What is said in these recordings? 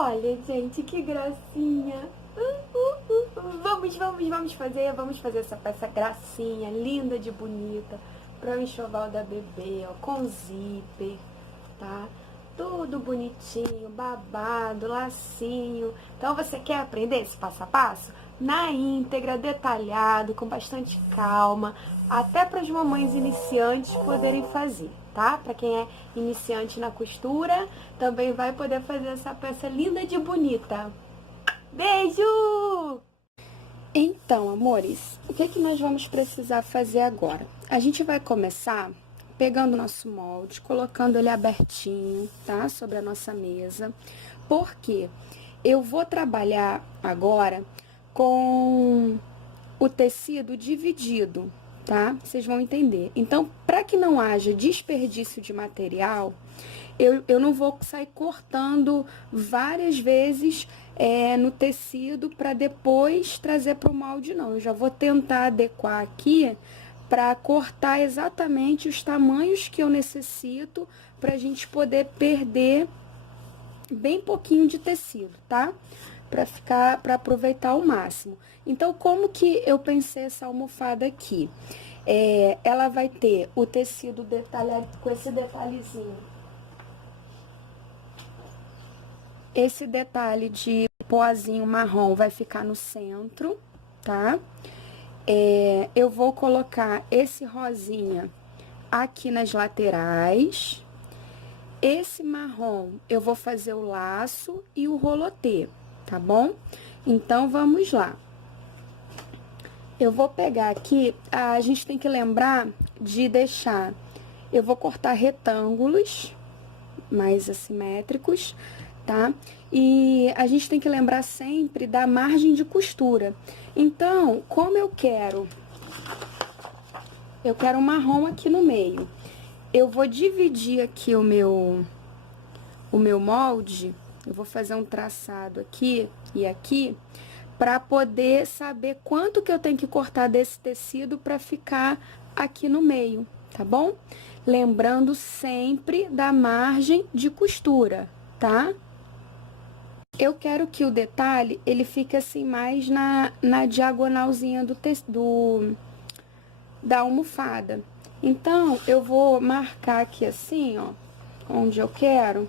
Olha, gente, que gracinha. Vamos fazer essa peça gracinha, linda de bonita, para o enxoval da bebê, ó, com zíper, tá? Tudo bonitinho, babado, lacinho. Então, você quer aprender esse passo a passo? Na íntegra, detalhado, com bastante calma, até para as mamães iniciantes poderem fazer, tá? Para quem é iniciante na costura, também vai poder fazer essa peça linda de bonita. Beijo! Então, amores, o que nós vamos precisar fazer agora? A gente vai começar pegando o nosso molde, colocando ele abertinho, tá? Sobre a nossa mesa. Porque eu vou trabalhar agora com o tecido dividido, tá? Vocês vão entender. Então, para que não haja desperdício de material, eu não vou sair cortando várias vezes no tecido para depois trazer para o molde, não. Eu já vou tentar adequar aqui para cortar exatamente os tamanhos que eu necessito para a gente poder perder bem pouquinho de tecido, tá? Para aproveitar ao máximo. Então, como que eu pensei essa almofada aqui? Ela vai ter o tecido detalhado com esse detalhezinho. Esse detalhe de pozinho marrom vai ficar no centro, tá? Eu vou colocar esse rosinha aqui nas laterais. Esse marrom eu vou fazer o laço e o rolotê, tá bom? Então, vamos lá. Eu vou pegar aqui, a gente tem que lembrar de deixar, eu vou cortar retângulos mais assimétricos, tá? E a gente tem que lembrar sempre da margem de costura. Então, como eu quero um marrom aqui no meio, eu vou dividir aqui o meu molde, eu vou fazer um traçado aqui e aqui, para poder saber quanto que eu tenho que cortar desse tecido para ficar aqui no meio, tá bom? Lembrando sempre da margem de costura, tá? Eu quero que o detalhe, ele fique assim mais na diagonalzinha da almofada. Então, eu vou marcar aqui assim, ó, onde eu quero.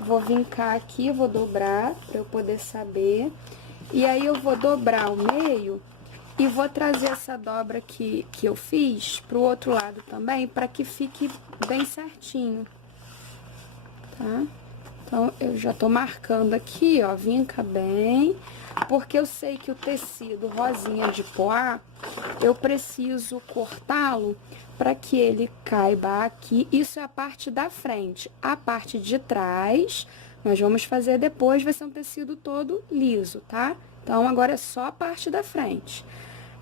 Vou vincar aqui, vou dobrar para eu poder saber. E aí, eu vou dobrar o meio e vou trazer essa dobra que eu fiz pro outro lado também, para que fique bem certinho, tá? Então, eu já tô marcando aqui, ó, vinca bem, porque eu sei que o tecido rosinha de poá, eu preciso cortá-lo para que ele caiba aqui. Isso é a parte da frente. A parte de trás, nós vamos fazer depois, vai ser um tecido todo liso, tá? Então, agora é só a parte da frente.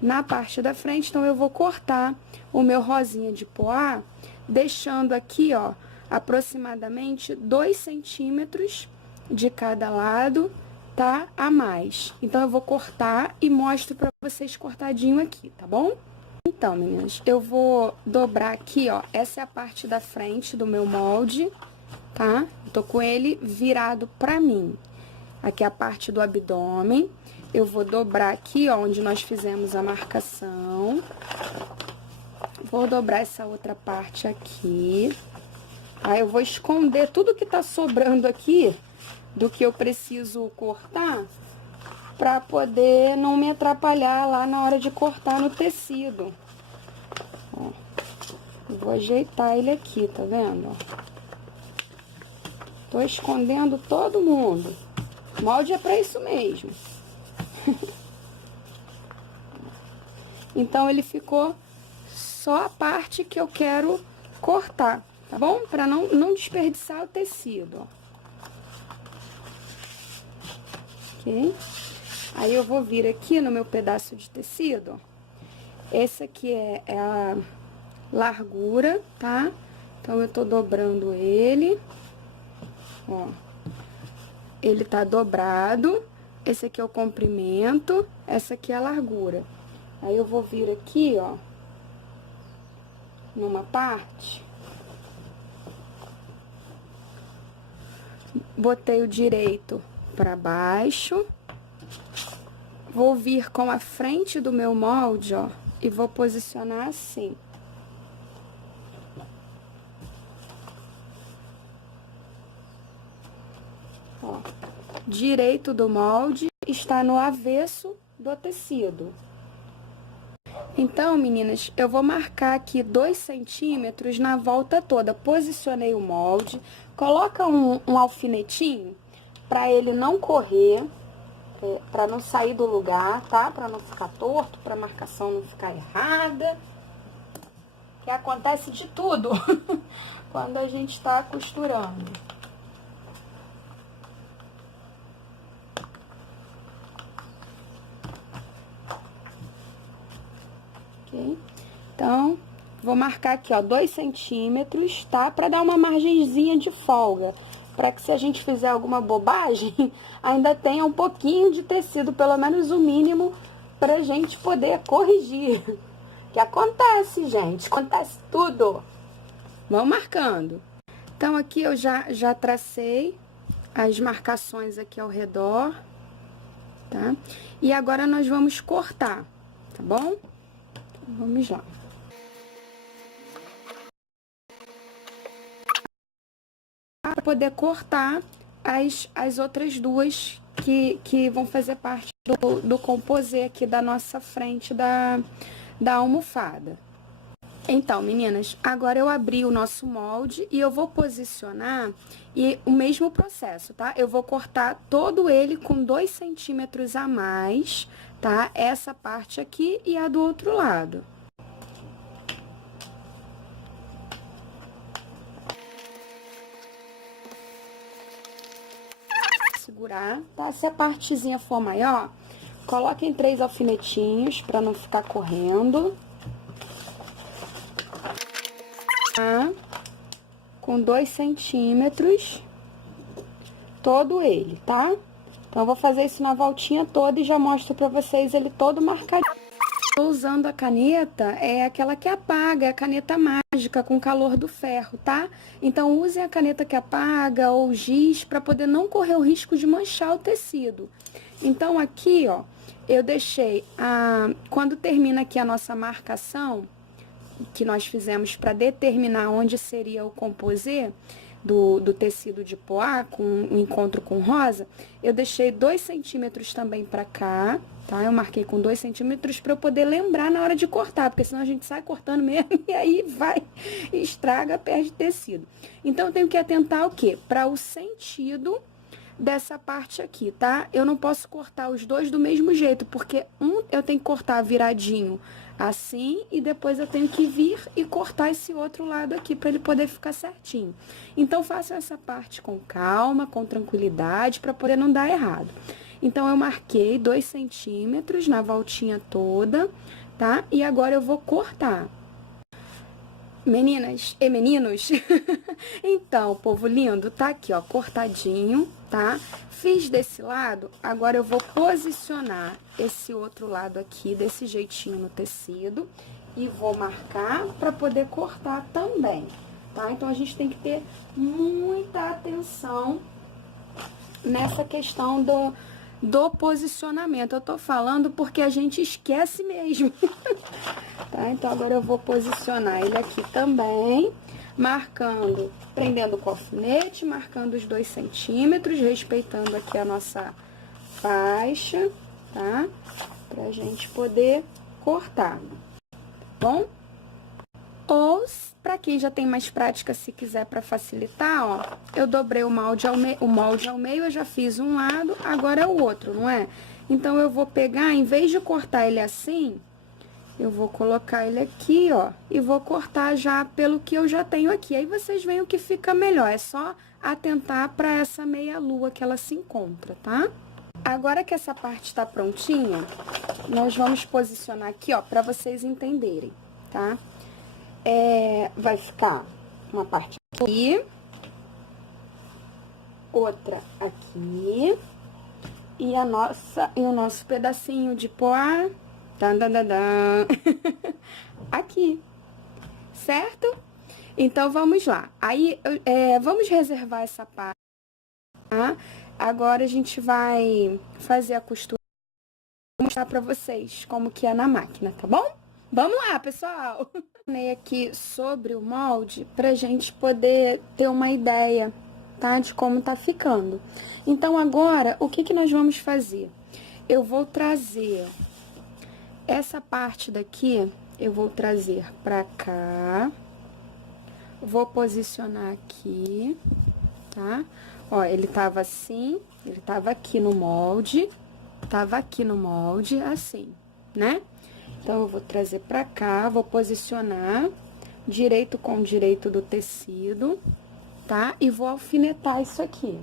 Na parte da frente, então, eu vou cortar o meu rosinha de poá, deixando aqui, ó, aproximadamente 2 centímetros de cada lado, tá? A mais. Então, eu vou cortar e mostro pra vocês cortadinho aqui, tá bom? Então, meninas, eu vou dobrar aqui, ó, essa é a parte da frente do meu molde, tá? Eu tô com ele virado pra mim. Aqui é a parte do abdômen. Eu vou dobrar aqui, ó, onde nós fizemos a marcação. Vou dobrar essa outra parte aqui. Aí, eu vou esconder tudo que tá sobrando aqui, do que eu preciso cortar, pra poder não me atrapalhar lá na hora de cortar no tecido. Ó, eu vou ajeitar ele aqui, tá vendo? Ó. Tô escondendo todo mundo. O molde é pra isso mesmo. Então, ele ficou só a parte que eu quero cortar, tá bom? Pra não desperdiçar o tecido, ó. Ok? Aí, eu vou vir aqui no meu pedaço de tecido, ó. Esse aqui é a largura, tá? Então, eu tô dobrando ele, ó. Ele tá dobrado. Esse aqui é o comprimento, essa aqui é a largura. Aí, eu vou vir aqui, ó, numa parte, botei o direito para baixo. Vou vir com a frente do meu molde, ó, e vou posicionar assim. Ó, direito do molde está no avesso do tecido. Então, meninas, eu vou marcar aqui 2 centímetros na volta toda. Posicionei o molde, coloca um alfinetinho para ele não correr, para não sair do lugar, tá? Para não ficar torto, para a marcação não ficar errada. Que acontece de tudo quando a gente está costurando. Ok? Então, vou marcar aqui, ó, 2 centímetros, tá? Para dar uma margenzinha de folga. Para que se a gente fizer alguma bobagem, ainda tenha um pouquinho de tecido, pelo menos o mínimo, pra gente poder corrigir. Que acontece, gente, acontece tudo. Vão marcando. Então, aqui eu já tracei as marcações aqui ao redor, tá? E agora nós vamos cortar, tá bom? Então, vamos lá. Para poder cortar as outras duas que vão fazer parte do composê aqui da nossa frente da almofada. Então, meninas, agora eu abri o nosso molde e eu vou posicionar e o mesmo processo, tá? Eu vou cortar todo ele com 2 centímetros a mais, tá? Essa parte aqui e a do outro lado. Segurar, tá? Se a partezinha for maior, coloquem 3 alfinetinhos para não ficar correndo. Tá? Com 2 centímetros, todo ele, tá? Então, eu vou fazer isso na voltinha toda e já mostro pra vocês ele todo marcadinho. Tô usando a caneta, é aquela que apaga, é a caneta mágica com calor do ferro, tá? Então, usem a caneta que apaga ou giz para poder não correr o risco de manchar o tecido. Então, aqui, ó, eu deixei quando termina aqui a nossa marcação, que nós fizemos para determinar onde seria o composê do tecido de poá, com o encontro com rosa, eu deixei 2 centímetros também para cá, tá? Eu marquei com 2 centímetros para eu poder lembrar na hora de cortar, porque senão a gente sai cortando mesmo e aí vai, estraga, perde tecido. Então, eu tenho que atentar o quê? Para o sentido dessa parte aqui, tá? Eu não posso cortar os dois do mesmo jeito, porque eu tenho que cortar viradinho assim e depois eu tenho que vir e cortar esse outro lado aqui para ele poder ficar certinho. Então, façam essa parte com calma, com tranquilidade, para poder não dar errado. Então, eu marquei 2 centímetros na voltinha toda, tá? E agora eu vou cortar. Meninas e meninos, então, povo lindo, tá aqui, ó, cortadinho, tá? Fiz desse lado, agora eu vou posicionar esse outro lado aqui, desse jeitinho no tecido, e vou marcar pra poder cortar também, tá? Então, a gente tem que ter muita atenção nessa questão do posicionamento. Eu tô falando porque a gente esquece mesmo. Tá? Então, agora eu vou posicionar ele aqui também, marcando, prendendo com alfinete, marcando os 2 centímetros, respeitando aqui a nossa faixa, tá? Pra gente poder cortar, bom? Ou, pra quem já tem mais prática, se quiser pra facilitar, ó, eu dobrei o molde ao meio, eu já fiz um lado, agora é o outro, não é? Então, eu vou pegar, em vez de cortar ele assim, eu vou colocar ele aqui, ó, e vou cortar já pelo que eu já tenho aqui. Aí, vocês veem o que fica melhor, é só atentar pra essa meia lua que ela se encontra, tá? Agora que essa parte tá prontinha, nós vamos posicionar aqui, ó, pra vocês entenderem, tá? Vai ficar uma parte aqui, outra aqui, e o nosso pedacinho de poá, aqui, certo? Então, vamos lá. Aí, vamos reservar essa parte tá? Agora a gente vai fazer a costura. Vou mostrar pra vocês como que é na máquina, tá bom? Vamos lá, pessoal! Eu aqui sobre o molde pra gente poder ter uma ideia, tá? De como tá ficando. Então, agora, o que que nós vamos fazer? Eu vou trazer essa parte daqui, eu vou trazer pra cá. Vou posicionar aqui, tá? Ó, ele tava assim, ele tava aqui no molde, assim, né? Então, eu vou trazer pra cá, vou posicionar direito com direito do tecido, tá? E vou alfinetar isso aqui.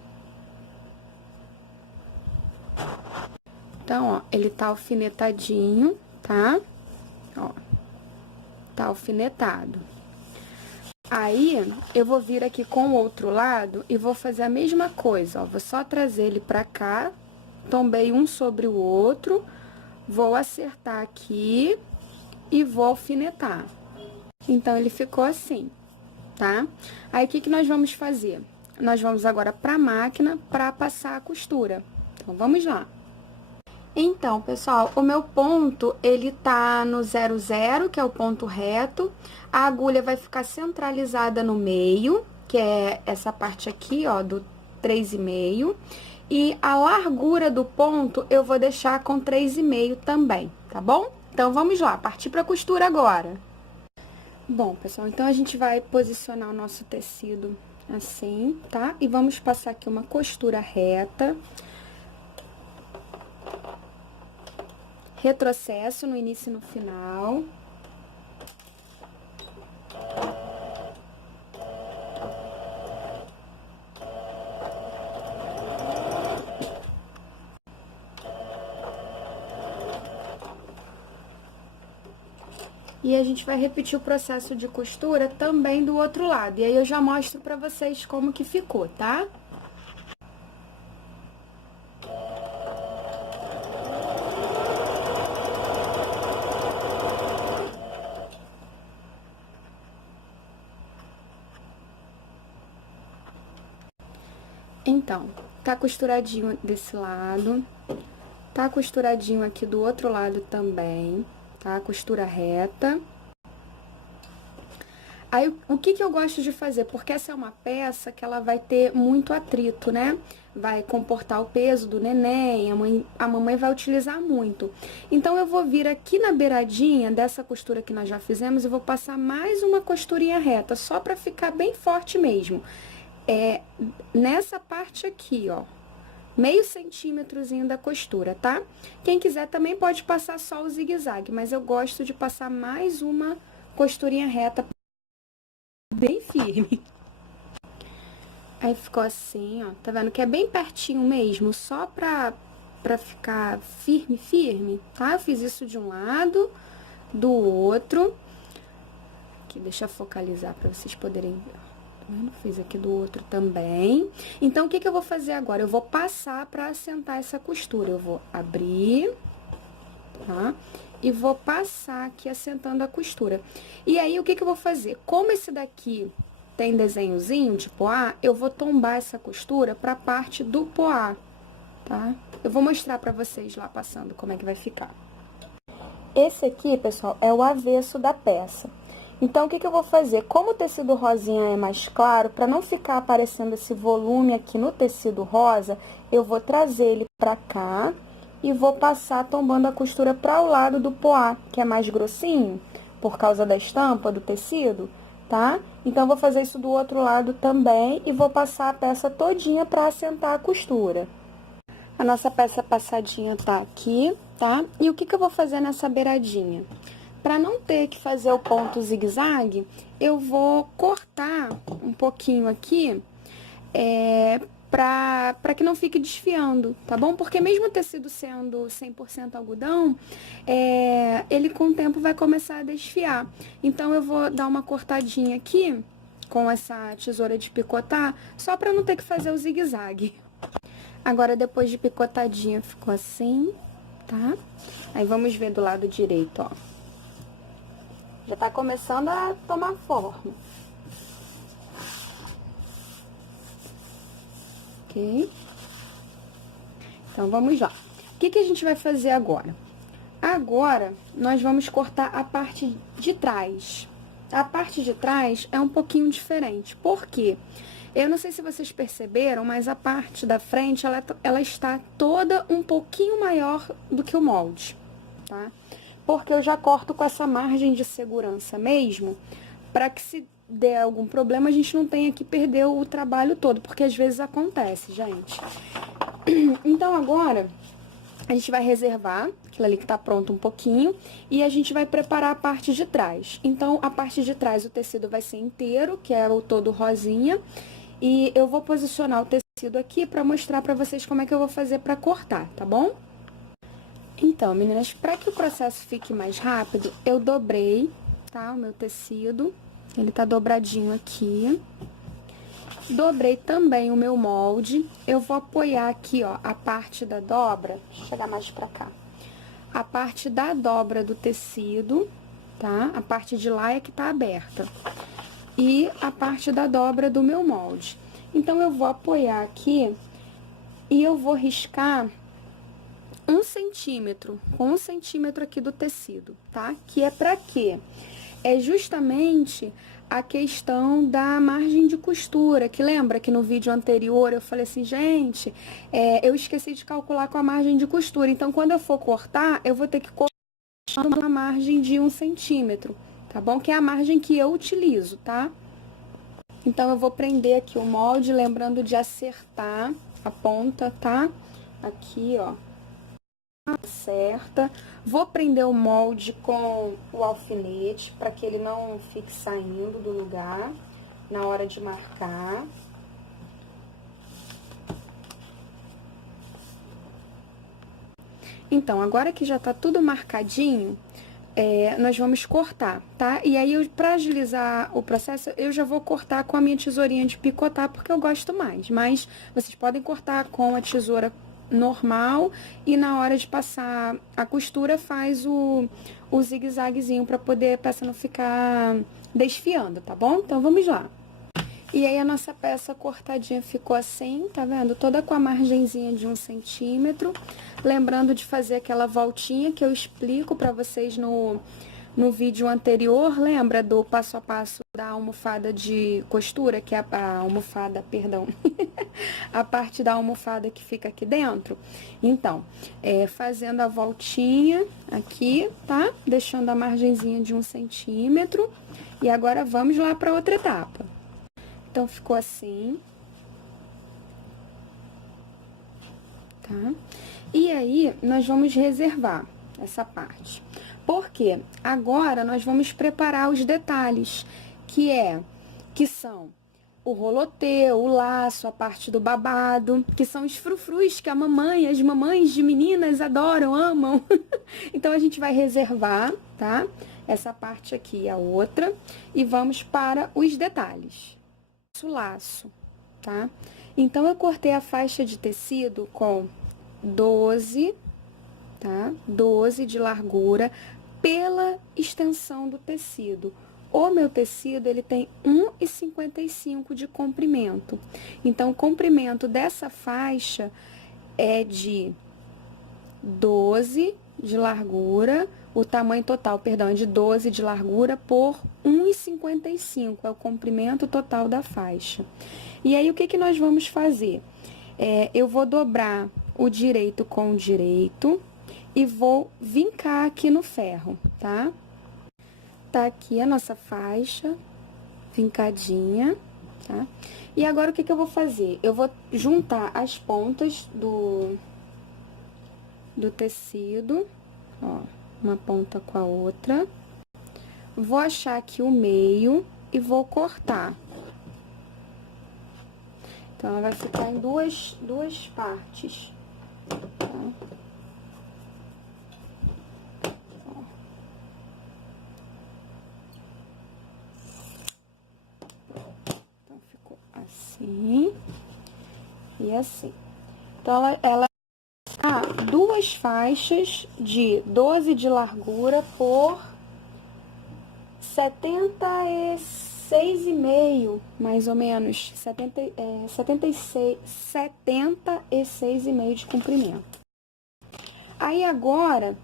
Então, ó, ele tá alfinetadinho, tá? Ó, tá alfinetado. Aí, eu vou vir aqui com o outro lado e vou fazer a mesma coisa, ó. Vou só trazer ele pra cá, tombei um sobre o outro, vou acertar aqui e vou alfinetar. Então, ele ficou assim, tá? Aí, o que que nós vamos fazer? Nós vamos agora pra máquina pra passar a costura. Então, vamos lá. Então, pessoal, o meu ponto, ele tá no 00, que é o ponto reto. A agulha vai ficar centralizada no meio, que é essa parte aqui, ó, do 3,5. E a largura do ponto eu vou deixar com 3,5 também, tá bom? Então, vamos lá, partir pra costura agora. Bom, pessoal, então a gente vai posicionar o nosso tecido assim, tá? E vamos passar aqui uma costura reta. Retrocesso no início e no final. E a gente vai repetir o processo de costura também do outro lado. E aí eu já mostro pra vocês como que ficou, tá? Então, tá costuradinho desse lado, tá costuradinho aqui do outro lado também, tá? Costura reta. Aí, o que que eu gosto de fazer? Porque essa é uma peça que ela vai ter muito atrito, né? Vai comportar o peso do neném, a mamãe vai utilizar muito. Então, eu vou vir aqui na beiradinha dessa costura que nós já fizemos e vou passar mais uma costurinha reta, só pra ficar bem forte mesmo. É nessa parte aqui, ó, meio centímetrozinho da costura, tá? Quem quiser também pode passar só o zigue-zague, mas eu gosto de passar mais uma costurinha reta bem firme. Aí ficou assim, ó, tá vendo que é bem pertinho mesmo, só pra ficar firme, firme, tá? Eu fiz isso de um lado, do outro. Aqui, deixa eu focalizar pra vocês poderem ver. Fiz aqui do outro também. Então, o que que eu vou fazer agora? Eu vou passar pra assentar essa costura. Eu vou abrir, tá? E vou passar aqui assentando a costura. E aí, o que que eu vou fazer? Como esse daqui tem desenhozinho de poá, eu vou tombar essa costura pra parte do poá, tá? Eu vou mostrar pra vocês lá passando como é que vai ficar. Esse aqui, pessoal, é o avesso da peça. Então, o que que eu vou fazer? Como o tecido rosinha é mais claro, para não ficar aparecendo esse volume aqui no tecido rosa, eu vou trazer ele pra cá e vou passar tombando a costura para o lado do poá, que é mais grossinho, por causa da estampa do tecido, tá? Então, eu vou fazer isso do outro lado também e vou passar a peça todinha para assentar a costura. A nossa peça passadinha tá aqui, tá? E o que que eu vou fazer nessa beiradinha? Para não ter que fazer o ponto zigue-zague, eu vou cortar um pouquinho aqui, para que não fique desfiando, tá bom? Porque mesmo o tecido sendo 100% algodão, ele com o tempo vai começar a desfiar. Então, eu vou dar uma cortadinha aqui com essa tesoura de picotar, só para não ter que fazer o zigue-zague. Agora, depois de picotadinha, ficou assim, tá? Aí, vamos ver do lado direito, ó. Já tá começando a tomar forma. Ok? ok? Então, vamos lá. O que a gente vai fazer agora? Agora, nós vamos cortar a parte de trás. A parte de trás é um pouquinho diferente. Por quê? Eu não sei se vocês perceberam, mas a parte da frente, ela está toda um pouquinho maior do que o molde, tá? Porque eu já corto com essa margem de segurança mesmo, para que se der algum problema, a gente não tenha que perder o trabalho todo, porque às vezes acontece, gente. Então, agora, a gente vai reservar aquilo ali que tá pronto um pouquinho e a gente vai preparar a parte de trás. Então, a parte de trás, o tecido vai ser inteiro, que é o todo rosinha, e eu vou posicionar o tecido aqui pra mostrar pra vocês como é que eu vou fazer pra cortar, tá bom? Então, meninas, pra que o processo fique mais rápido, eu dobrei, tá, o meu tecido, ele tá dobradinho aqui. Dobrei também o meu molde. Eu vou apoiar aqui, ó, a parte da dobra. Deixa eu chegar mais pra cá. A parte da dobra do tecido, tá? A parte de lá é que tá aberta. E a parte da dobra do meu molde. Então, eu vou apoiar aqui e eu vou riscar 1 centímetro, com 1 centímetro aqui do tecido, tá? Que é pra quê? É justamente a questão da margem de costura, que lembra que no vídeo anterior eu falei assim, gente, eu esqueci de calcular com a margem de costura, então quando eu for cortar, eu vou ter que cortar uma margem de 1 centímetro, tá bom? Que é a margem que eu utilizo, tá? Então, eu vou prender aqui o molde, lembrando de acertar a ponta, tá? Aqui, ó. Certa. Vou prender o molde com o alfinete, para que ele não fique saindo do lugar na hora de marcar. Então, agora que já tá tudo marcadinho, nós vamos cortar, tá? E aí, pra agilizar o processo, eu já vou cortar com a minha tesourinha de picotar, porque eu gosto mais. Mas vocês podem cortar com a tesoura normal e na hora de passar a costura faz o zigue-zaguezinho pra poder a peça não ficar desfiando, tá bom? Então, vamos lá. E aí, a nossa peça cortadinha ficou assim, tá vendo? Toda com a margenzinha de 1 centímetro. Lembrando de fazer aquela voltinha que eu explico pra vocês no vídeo anterior. Lembra do passo a passo da almofada de costura, que é a almofada, perdão, a parte da almofada que fica aqui dentro? Então, fazendo a voltinha aqui, tá? Deixando a margenzinha de 1 centímetro. E agora, vamos lá pra outra etapa. Então, ficou assim, tá? E aí, nós vamos reservar essa parte. Por quê? Agora, nós vamos preparar os detalhes, que são o rolotê, o laço, a parte do babado, que são os frufrus que as mamães de meninas adoram, amam. Então, a gente vai reservar, tá? Essa parte aqui e a outra, e vamos para os detalhes. O laço, tá? Então, eu cortei a faixa de tecido com 12, tá? 12 de largura pela extensão do tecido. O meu tecido, ele tem 1,55 de comprimento. Então, o comprimento dessa faixa é de 12 de largura, o tamanho total, perdão, é de 12 de largura por 1,55, é o comprimento total da faixa. E aí, o que nós vamos fazer? Eu vou dobrar o direito com o direito e vou vincar aqui no ferro, tá? Tá aqui a nossa faixa, vincadinha, tá? E agora, o que eu vou fazer? Eu vou juntar as pontas do tecido, ó, uma ponta com a outra. Vou achar aqui o meio e vou cortar. Então, ela vai ficar em duas partes, tá? Então, ficou assim e assim. Então, ela duas faixas de 12 de largura por 76 76,5, mais ou menos, 76,5 de comprimento. Aí agora,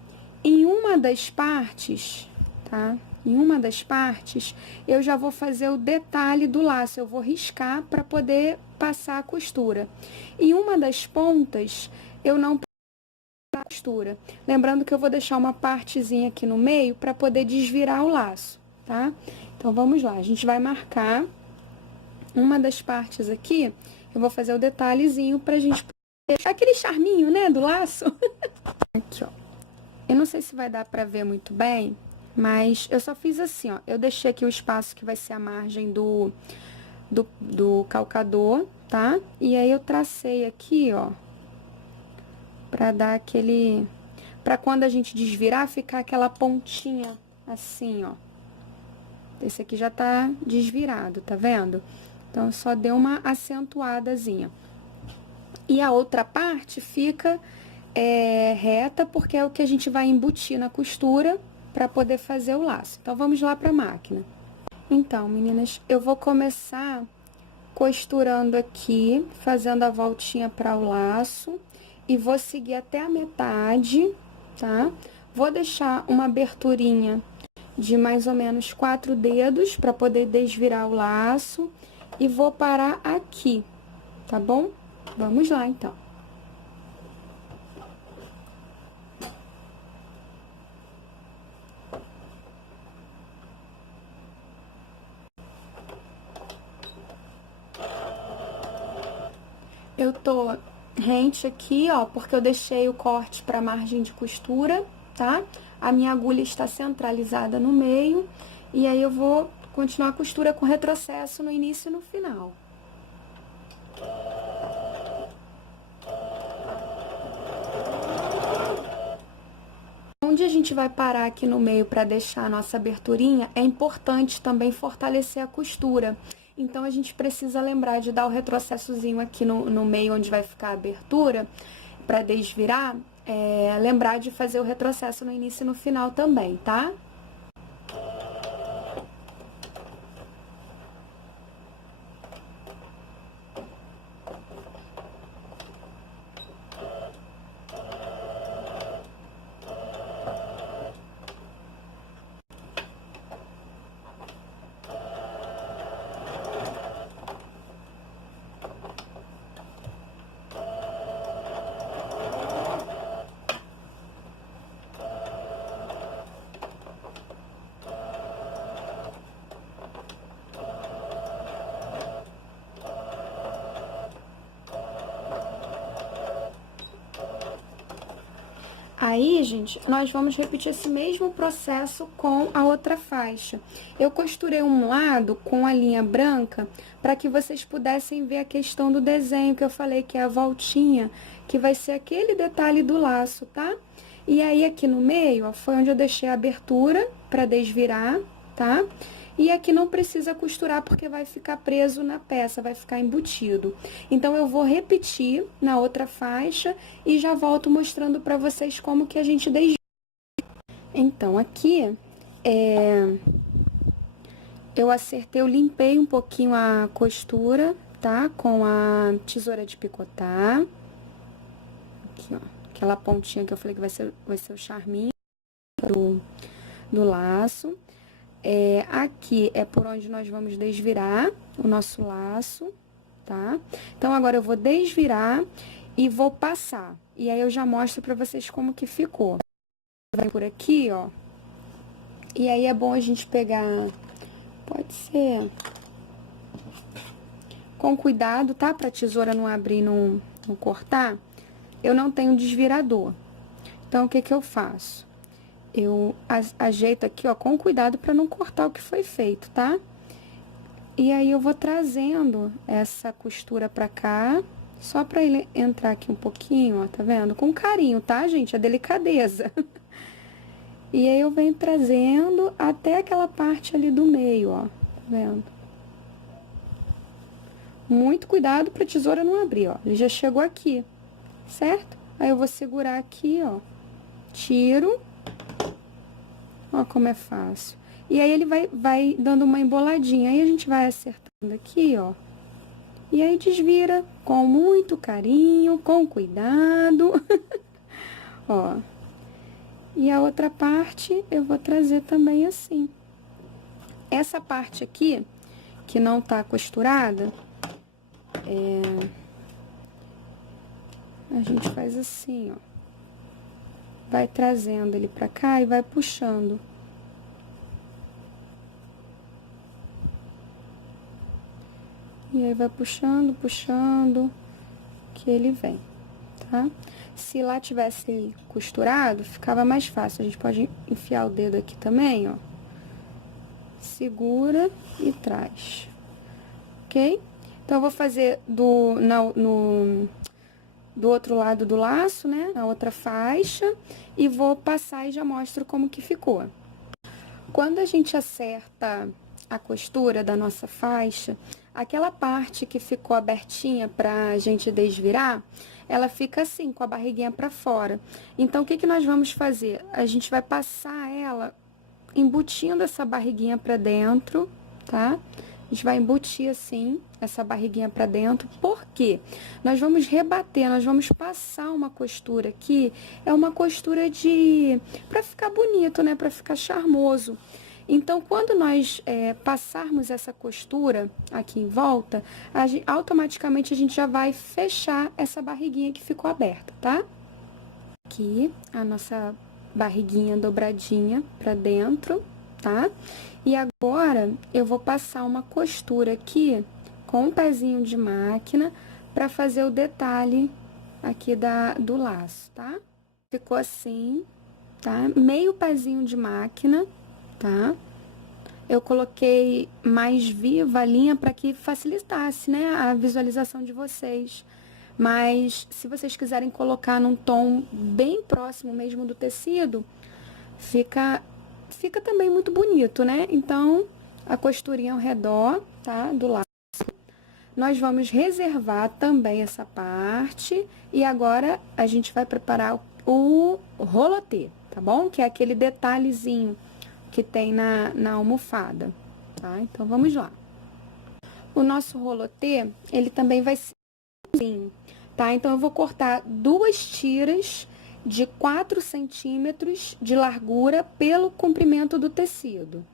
em uma das partes, tá? Em uma das partes, eu já vou fazer o detalhe do laço, eu vou riscar para poder passar a costura. Em uma das pontas, eu não preciso costura. Lembrando que eu vou deixar uma partezinha aqui no meio para poder desvirar o laço, tá? Então, vamos lá, a gente vai marcar uma das partes aqui, eu vou fazer o detalhezinho pra gente deixar aquele charminho, né, do laço. Aqui, ó. Eu não sei se vai dar pra ver muito bem, mas eu só fiz assim, ó. Eu deixei aqui o espaço que vai ser a margem do calcador, tá? E aí eu tracei aqui, ó, pra dar aquele... Pra quando a gente desvirar, ficar aquela pontinha assim, ó. Esse aqui já tá desvirado, tá vendo? Então, só deu uma acentuadazinha. E a outra parte fica reta, porque é o que a gente vai embutir na costura para poder fazer o laço. Então, vamos lá para a máquina. Então, meninas, eu vou começar costurando aqui, fazendo a voltinha para o laço. E vou seguir até a metade, tá? Vou deixar uma aberturinha de mais ou menos 4 dedos para poder desvirar o laço. E vou parar aqui, tá bom? Vamos lá, então. Eu tô rente aqui, ó, porque eu deixei o corte para margem de costura, tá? A minha agulha está centralizada no meio, e aí eu vou continuar a costura com retrocesso no início e no final. Onde a gente vai parar aqui no meio para deixar a nossa aberturinha, é importante também fortalecer a costura. Então, a gente precisa lembrar de dar o retrocessozinho aqui no meio, onde vai ficar a abertura, para desvirar, lembrar de fazer o retrocesso no início e no final também, tá? Aí, gente, nós vamos repetir esse mesmo processo com a outra faixa. Eu costurei um lado com a linha branca para que vocês pudessem ver a questão do desenho que eu falei, que é a voltinha, que vai ser aquele detalhe do laço, tá? E aí, aqui no meio, ó, foi onde eu deixei a abertura para desvirar, tá? E aqui não precisa costurar porque vai ficar preso na peça, vai ficar embutido. Então, eu vou repetir na outra faixa e já volto mostrando pra vocês como que a gente desvia. Então, aqui, eu acertei, eu limpei um pouquinho a costura, tá? Com a tesoura de picotar. Aqui, ó, aquela pontinha que eu falei que vai ser o charminho do laço. Aqui é por onde nós vamos desvirar o nosso laço, tá? Então, agora eu vou desvirar e vou passar. E aí, eu já mostro pra vocês como que ficou. Vai por aqui, ó. E aí, é bom a gente pegar, pode ser, com cuidado, tá? Pra tesoura não abrir, não cortar. Eu não tenho desvirador. Então, o que que eu faço? Eu ajeito aqui, ó, com cuidado pra não cortar o que foi feito, tá? E aí, eu vou trazendo essa costura pra cá, só pra ele entrar aqui um pouquinho, ó, tá vendo? Com carinho, tá, gente? A delicadeza. E aí, eu venho trazendo até aquela parte ali do meio, ó, tá vendo? Muito cuidado pra tesoura não abrir, ó. Ele já chegou aqui, certo? Aí, eu vou segurar aqui, ó, tiro. Ó como é fácil. E aí ele vai dando uma emboladinha. Aí a gente vai acertando aqui, ó. E aí desvira com muito carinho, com cuidado. Ó. E a outra parte eu vou trazer também assim. Essa parte aqui, que não tá costurada, a gente faz assim, ó. Vai trazendo ele pra cá e vai puxando. E aí vai puxando, puxando, que ele vem, tá? Se lá tivesse costurado, ficava mais fácil. A gente pode enfiar o dedo aqui também, ó. Segura e traz, ok? Então, eu vou fazer do outro lado do laço, né? Na outra faixa. E vou passar e já mostro como que ficou. Quando a gente acerta a costura da nossa faixa, aquela parte que ficou abertinha pra gente desvirar, ela fica assim, com a barriguinha pra fora. Então, o que que nós vamos fazer? A gente vai passar ela embutindo essa barriguinha pra dentro, tá? A gente vai embutir assim, essa barriguinha pra dentro. Por quê? Nós vamos rebater, nós vamos passar uma costura aqui. É uma costura pra ficar bonito, né? Pra ficar charmoso. Então, quando nós passarmos essa costura aqui em volta, automaticamente a gente já vai fechar essa barriguinha que ficou aberta, tá? Aqui, a nossa barriguinha dobradinha pra dentro, tá? E agora, eu vou passar uma costura aqui com um pezinho de máquina pra fazer o detalhe aqui do laço, tá? Ficou assim, tá? Meio pezinho de máquina, tá? Eu coloquei mais viva a linha para que facilitasse, né, a visualização de vocês. Mas, se vocês quiserem colocar num tom bem próximo mesmo do tecido, fica também muito bonito, né? Então, a costurinha ao redor, tá? Do lado. Nós vamos reservar também essa parte. E agora, a gente vai preparar o rolotê, tá bom? Que é aquele detalhezinho que tem na almofada, tá? Então, vamos lá. O nosso rolotê, ele também vai ser assim, tá? Então, eu vou cortar 2 tiras de 4 centímetros de largura pelo comprimento do tecido.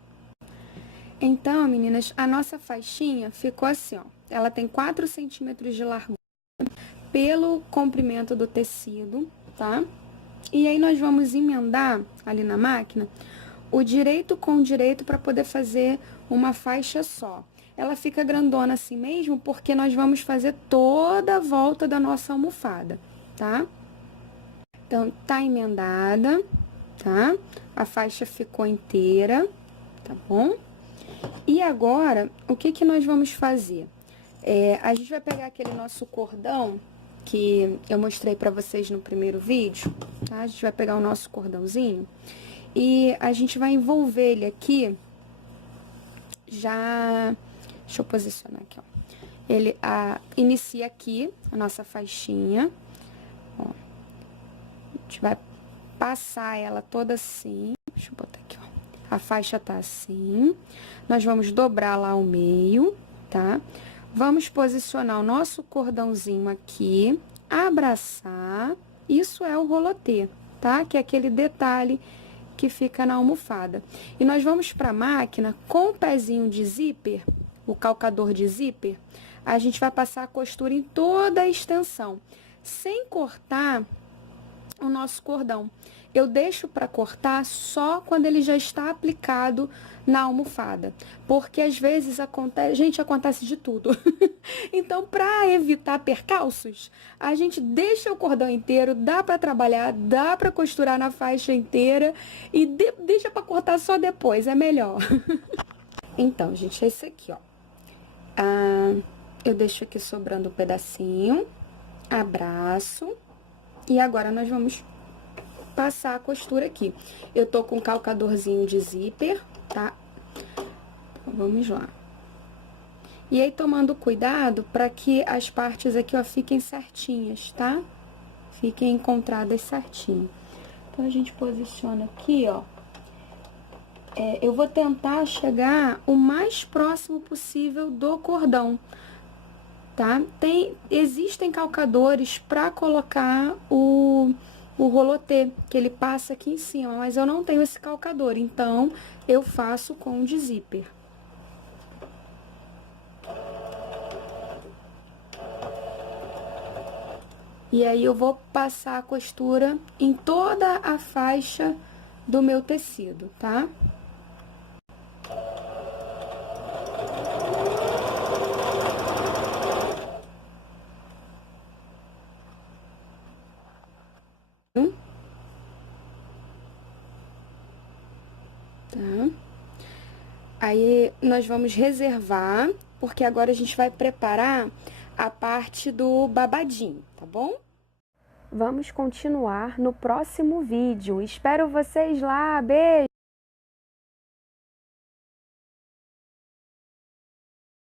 Então, meninas, a nossa faixinha ficou assim, ó. Ela tem 4 centímetros de largura pelo comprimento do tecido, tá? E aí, nós vamos emendar ali na máquina o direito com o direito para poder fazer uma faixa só. Ela fica grandona assim mesmo porque nós vamos fazer toda a volta da nossa almofada, tá? Então, tá emendada, tá? A faixa ficou inteira, tá bom? E agora, o que que nós vamos fazer? A gente vai pegar aquele nosso cordão que eu mostrei pra vocês no primeiro vídeo, tá? A gente vai pegar o nosso cordãozinho e a gente vai envolver ele aqui, já... Deixa eu posicionar aqui, ó. Ele inicia aqui a nossa faixinha, ó. A gente vai passar ela toda assim, deixa eu botar aqui, ó. A faixa tá assim, nós vamos dobrar lá ao meio, tá? Vamos posicionar o nosso cordãozinho aqui, abraçar, isso é o rolotê, tá? Que é aquele detalhe que fica na almofada. E nós vamos pra máquina com o pezinho de zíper, o calcador de zíper, a gente vai passar a costura em toda a extensão, sem cortar o nosso cordão. Eu deixo para cortar só quando ele já está aplicado na almofada, porque às vezes acontece de tudo. Então, para evitar percalços, a gente deixa o cordão inteiro, dá para trabalhar, dá para costurar na faixa inteira e deixa para cortar só depois, é melhor. Então, gente, é esse aqui, ó. Eu deixo aqui sobrando um pedacinho, abraço, e agora nós vamos passar a costura aqui. Eu tô com um calcadorzinho de zíper, tá? Então, vamos lá. E aí, tomando cuidado para que as partes aqui, ó, fiquem certinhas, tá? Fiquem encontradas certinho. Então, a gente posiciona aqui, ó, eu vou tentar chegar o mais próximo possível do cordão, tá? Existem calcadores para colocar o rolotê, que ele passa aqui em cima, mas eu não tenho esse calcador, então eu faço com de zíper. E aí eu vou passar a costura em toda a faixa do meu tecido, tá? Tá? Aí nós vamos reservar, porque agora a gente vai preparar a parte do babadinho, tá bom? Vamos continuar no próximo vídeo. Espero vocês lá. Beijo!